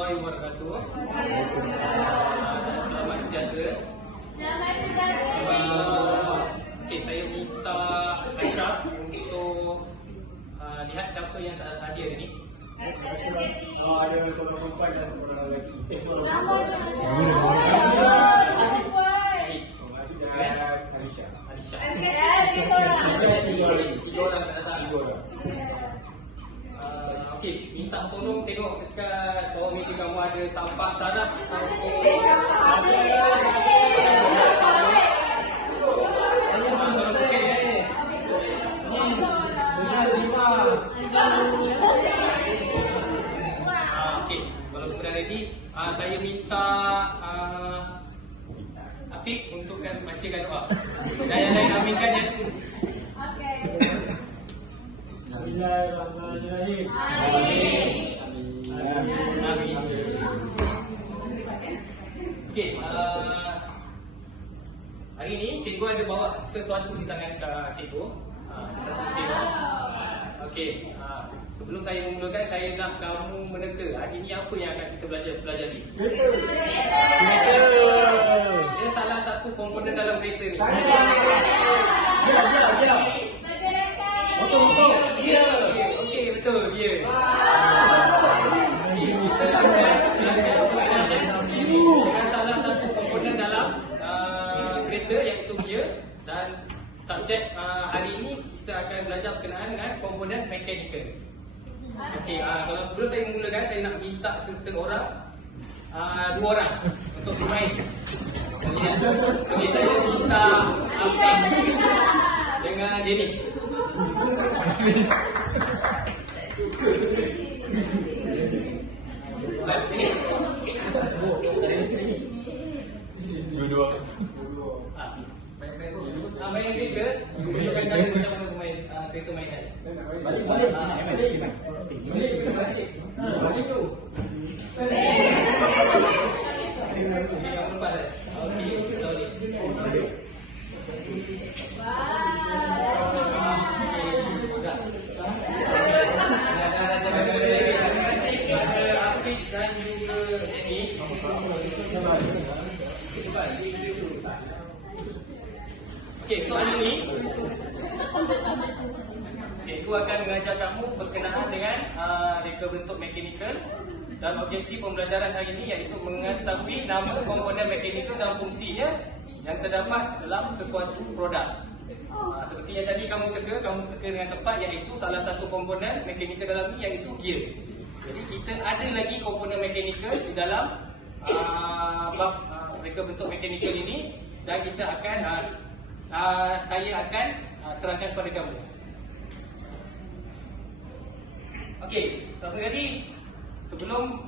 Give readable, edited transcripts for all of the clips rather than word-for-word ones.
warahmatullahi wabarakatuh. Selamat sejahtera. Okey, saya minta Aisyah untuk lihat siapa yang tak hadir ni. Ada seorang perempuan dan seorang lelaki. Seorang Alisha. Tiga orang tak datang. Okey, minta tolong tengok dekat bawah meja kamu ada tapak sarap Okey, kalau sudah ready, saya minta Afiq untuk bacakan doa. Dan yang lain aminkan ya. Bismillahirrahmanirrahim. Amin. Okey, hari ni cikgu ada bawa sesuatu di tangan cikgu. Okey, sebelum saya memulakan, saya nak kamu meneka hari ni apa yang akan kita pelajari. Dia salah satu komponen dalam kereta ni. Betul. Ya. Okey, betul. Ya. Kita akan dengan salah satu komponen dalam kereta iaitu gear, dan subjek hari ini kita akan belajar berkenaan dengan komponen mekanikal. Okey, kalau sebelum saya memulakan, saya nak minta seseorang, dua orang untuk bermain. Okey, saya minta Afiq dengan Danish. Baik, sini. Dua-dua. Main kereta, tunjukkan cara macam mana bermain kereta mainan. Balik tu. Okey, soalan ini cikgu akan mengajar kamu berkenaan dengan reka bentuk mekanikal, dan objektif pembelajaran hari ini iaitu mengetahui nama komponen mekanikal dan fungsinya yang terdapat dalam sesuatu produk. Seperti yang tadi kamu teka dengan tepat, iaitu salah satu komponen mekanikal dalam ini iaitu gear. Jadi kita ada lagi komponen mekanikal di dalam bab reka bentuk mekanikal ini, dan kita akan saya akan terangkan kepada kamu. Okey, tadi sebelum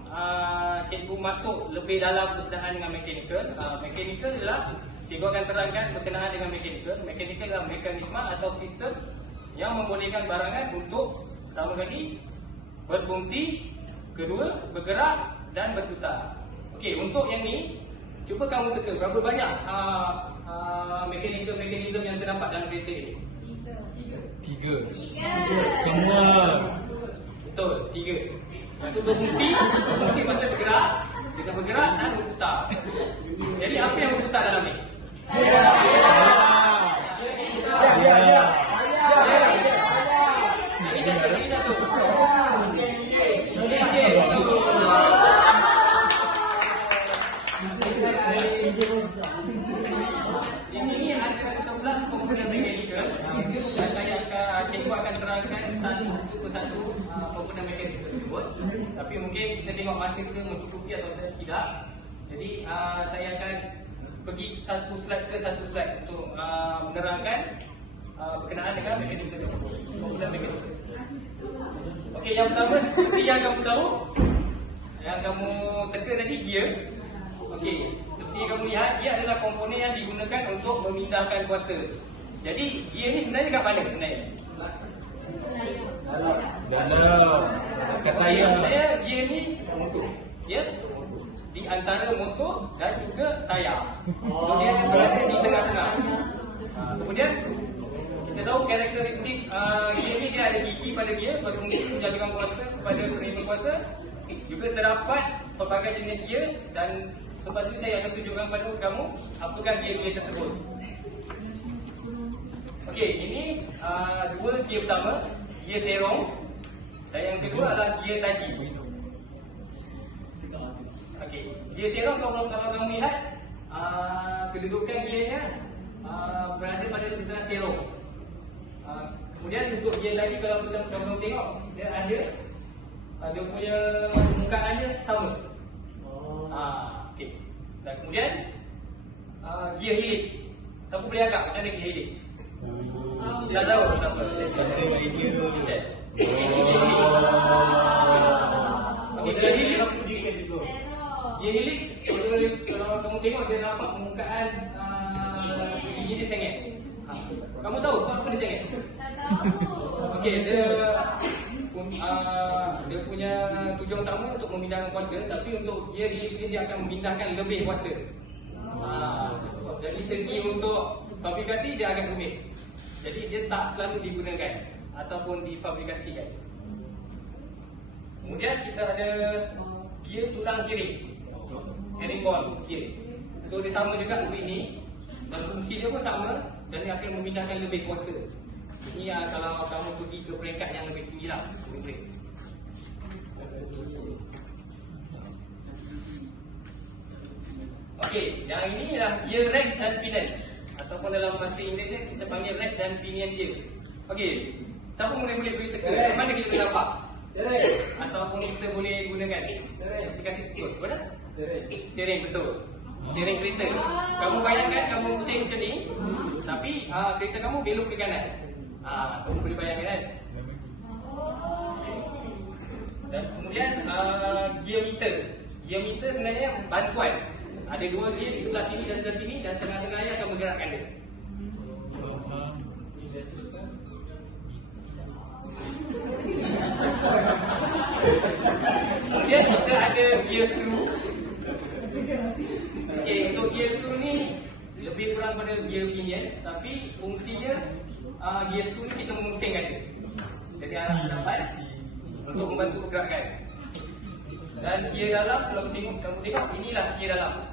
cikgu masuk lebih dalam berkenaan dengan mekanikal, mekanikal adalah cikgu akan terangkan berkenaan dengan mekanikal. Mekanikal adalah mekanisme atau sistem yang membolehkan barangan untuk pertama kali berfungsi, kedua bergerak dan berputar. Okey, untuk yang ni cuba kamu teka berapa banyak mekanisme yang terdapat dalam kereta ini? Tiga. Semua. Betul, tiga. Itu berfungsi pasal bergerak, dengan bergerak dan berputar. Jadi apa yang berputar dalam ni? Ini satu. Di sini ada 11 komponen mekanikal, dan cikgu akan terangkan satu persatu komponen mekanikal tersebut. Tapi mungkin kita tengok masa kita mencukupi atau tidak. Jadi saya akan pergi satu slide ke satu slide untuk menerangkan berkenaan dengan mekanikal tersebut, komponen mekanikal. Okey, yang pertama seperti yang kamu tahu, yang kamu teka tadi, gear. Okey, seperti kamu lihat, dia adalah komponen yang digunakan untuk memindahkan kuasa. Jadi gear ni sebenarnya kat mana sebenarnya? Dalam Katanya gear ni dia di antara motor dan juga tayar. So dia berada di tengah-tengah. Kemudian kita tahu karakteristik gear ni, dia ada gigi pada gear berfungsi menjadikan kuasa kepada penerima kuasa, juga terdapat pelbagai jenis gear dan lepas tu saya akan tunjukkan kepada kamu apakah gear-gear tersebut. Okey, ini dua gear pertama, gear serong, dan yang kedua adalah gear taji. Okey, gear serong kalau kamu lihat kedudukan gearnya berada pada tengah serong. Kemudian untuk gear taji kalau kamu tengok dia ada dia punya permukaan dia sama. Okey. Dan kemudian gear helix. Siapa boleh agak macam mana gear helix? Tak tahu apa. Okey, gear helix. Gear helix kalau kamu tengok dia nampak permukaan gigi dia sengit. Kamu tahu kenapa dia sengit? Tak tahu. Okey, dia punya tujuan utama untuk memindahkan kuasa, tapi untuk gear helix ni dia akan memindahkan lebih kuasa. Dari segi untuk fabrikasi dia agak rumit. Jadi dia tak selalu digunakan ataupun difabrikasikan. Kemudian kita ada gear tulang kiring, herringbone gear. So dia sama juga seperti ini dan fungsi dia pun sama dan dia akan memindahkan lebih kuasa. Ini kalau kamu pergi ke peringkat yang lebih tinggi lah. Okey, yang ini adalah gear rack dan pinion, ataupun dalam bahasa Inggerisnya kita panggil rack dan pinion gear. Okey, siapa boleh beri teka? Mana kita nampak? Ataupun kita boleh gunakan aplikasi tersebut. Betul? Steering, betul. Steering kereta. Kamu bayangkan kamu pusing macam ni, tapi kereta kamu belok ke kanan. Kamu boleh bayangkan kan? Dan kemudian gear meter. Gear meter sebenarnya bantuan. Ada dua gear di sebelah sini dan sebelah sini, dan tengah-tengahnya akan bergerakkan dia. Kemudian kita ada gear screw. Okey, untuk gear screw ni lebih kurang pada gear pinion, tapi fungsinya gear screw ni kita memusingkan dia. Jadi arah dapat untuk membantu pergerakan. Dan gear dalam, kalau kamu tengok, inilah gear dalam.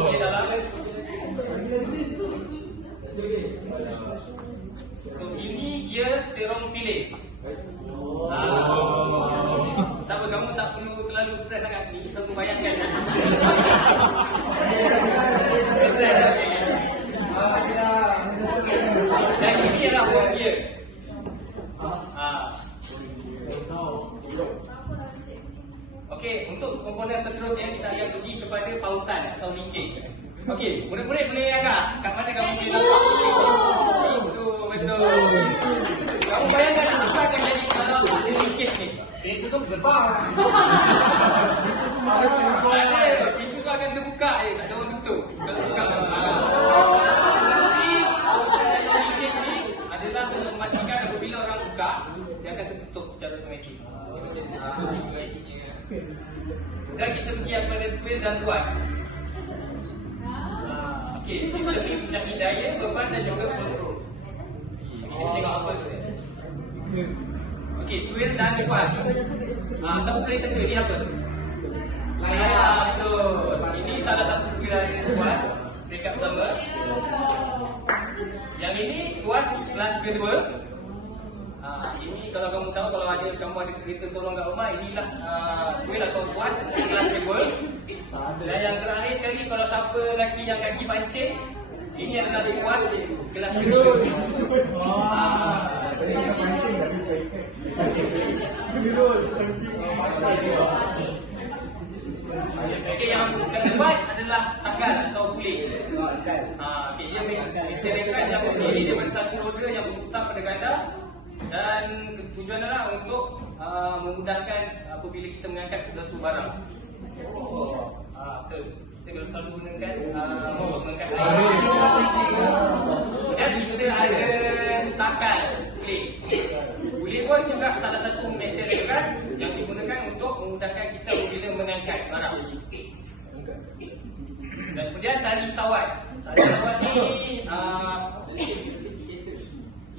Gear dalam. So ini gear serong pilih. Tak apa, kamu tak perlu terlalu stres sangat ni, kamu bayangkan. Dan ini adalah home gear. Okey, untuk komponen seterusnya kita akan pergi kepada pautan atau linkage. Okey, murid-murid boleh agak kat mana kamu boleh nampak? Itu betul. Kamu bayangkan apa akan jadi kalau ada linkage ni? Itu tu gerbang. Ada, pintu tu akan terbuka je, tak ada orang tutup. Kalau buka linkage ni adalah untuk memastikan apabila orang buka, dia akan tertutup secara automatik. Dan kita pergi kepada twin dan tuas. Okey, sistem ni mempunyai daya, beban dan juga kontrol. Kita tengok apa tu. Okey, twin dan tuas. Kamu boleh tengok ini apa? Layar, betul. Ini salah satu twin dan tuas. Dekat pertama. Yang ini tuas kelas kedua. Ini kalau kamu tahu, kalau kamu ada kereta sorong kat rumah, inilah twin atau tuas kelas kedua. Dan yang terakhir sekali, kalau siapa lelaki yang kaki pancing, ini adalah tuas kelas kedua. Okey, yang keempat adalah takal atau puling. Okey, dia menceritakan yang berdiri daripada satu roda yang berputar pada ganda. Dan tujuan adalah untuk memudahkan apabila kita mengangkat sesuatu barang. Betul. Kita kalau selalu gunakan untuk mengangkat air. Dan kita ada takal, puling. Puling pun juga salah satu mesin yang digunakan untuk memudahkan kita apabila mengangkat barang. Dan kemudian tali sawat. Tali sawat ni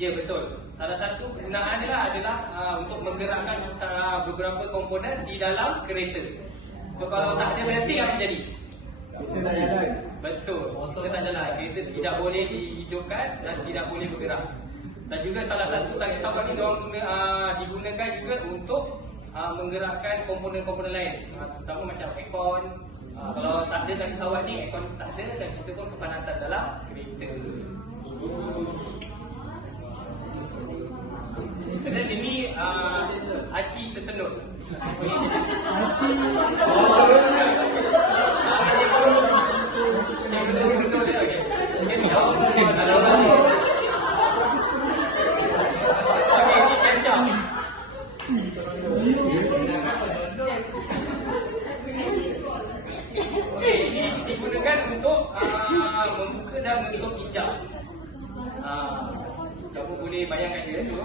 Ya betul. Salah satu kegunaannya adalah untuk menggerakkan beberapa komponen di dalam kereta. So kalau tak ada berarti apa jadi? Kita tak jalan. Betul. Kita tak jalan. Kereta tidak boleh dihidupkan dan tidak boleh bergerak. Dan juga salah satu tali sawat ni digunakan juga untuk menggerakkan komponen-komponen lain. Terutama macam aircon. Kalau tak ada tali sawat ni, aircon tak ada dan kita pun kepanasan dalam kereta. Dan ini aci sesenut. Ini digunakan untuk membuka dan menutup hijab. Kamu boleh bayangkan dia tu.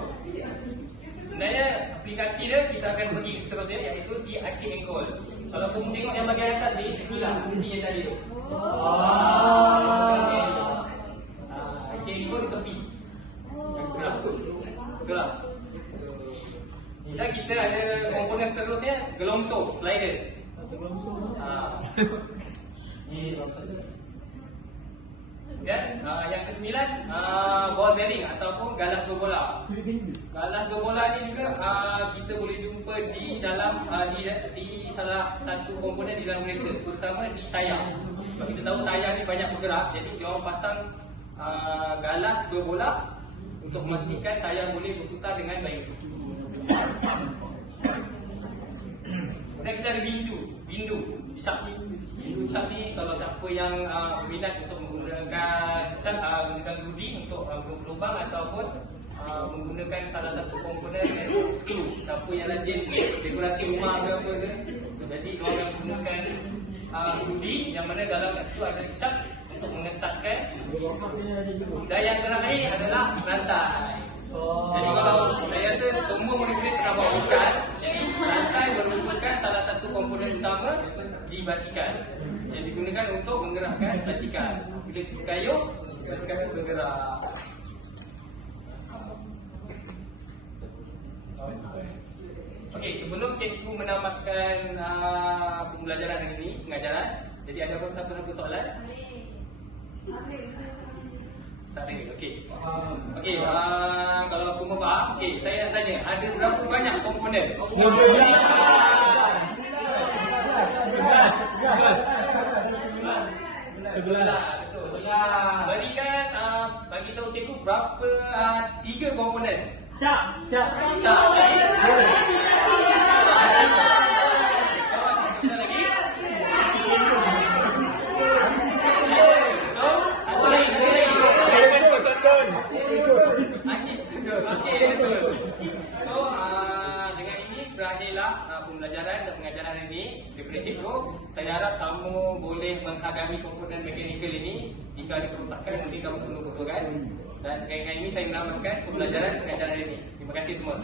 Sebenarnya aplikasi dia kita akan pergi seterusnya iaitu di aci engkol. Kalau kamu tengok yang bahagian atas ni, itulah fungsinya tadi tu. Aci engkol di tepi. Itulah. Dan kita ada komponen seterusnya gelongsong, slider. Dan yang ke-9 ball bearing ataupun galas berbola. Galas berbola ni juga kita boleh jumpa di dalam di salah satu komponen di dalam kereta, terutama di tayar. Sebab kita tahu tayar ni banyak bergerak, jadi dia orang pasang galas berbola untuk memastikan tayar boleh berputar dengan baik. Kemudian kita ada bindu. Cat ni kalau siapa yang berminat untuk menggunakan cat, menggunakan duri untuk lubang ataupun menggunakan salah satu komponen skru. Siapa yang rajin dekorasi rumah ke apa ke, jadi dia akan menggunakan duri yang mana dalam itu ada cat untuk mengetatkan. Dan yang terakhir adalah rantai. Jadi kalau saya rasa semua murid-murid pernah bawa bekal, jadi rantai merupakan salah satu komponen utama di basikal yang digunakan untuk menggerakkan basikal. Bila kita kayuh, basikal itu bergerak. Okey, sebelum cikgu menamatkan pembelajaran hari ini, pengajaran, jadi ada apa soalan? Tak ada. Okey. Okey, kalau semua faham, okey, saya nak tanya, ada berapa banyak komponen? 11. Betul. Bagi tahu cikgu berapa 3 komponen? Cak. Dengan ini berakhirlah pembelajaran dan pengajaran hari ini. Daripada cikgu, saya harap kamu boleh menghadapi komponen mekanikal ini. Jika ada kerosakan, mungkin kamu perlu betulkan. Dan dengan ini saya menamatkan pembelajaran pengajaran hari ini. Terima kasih semua.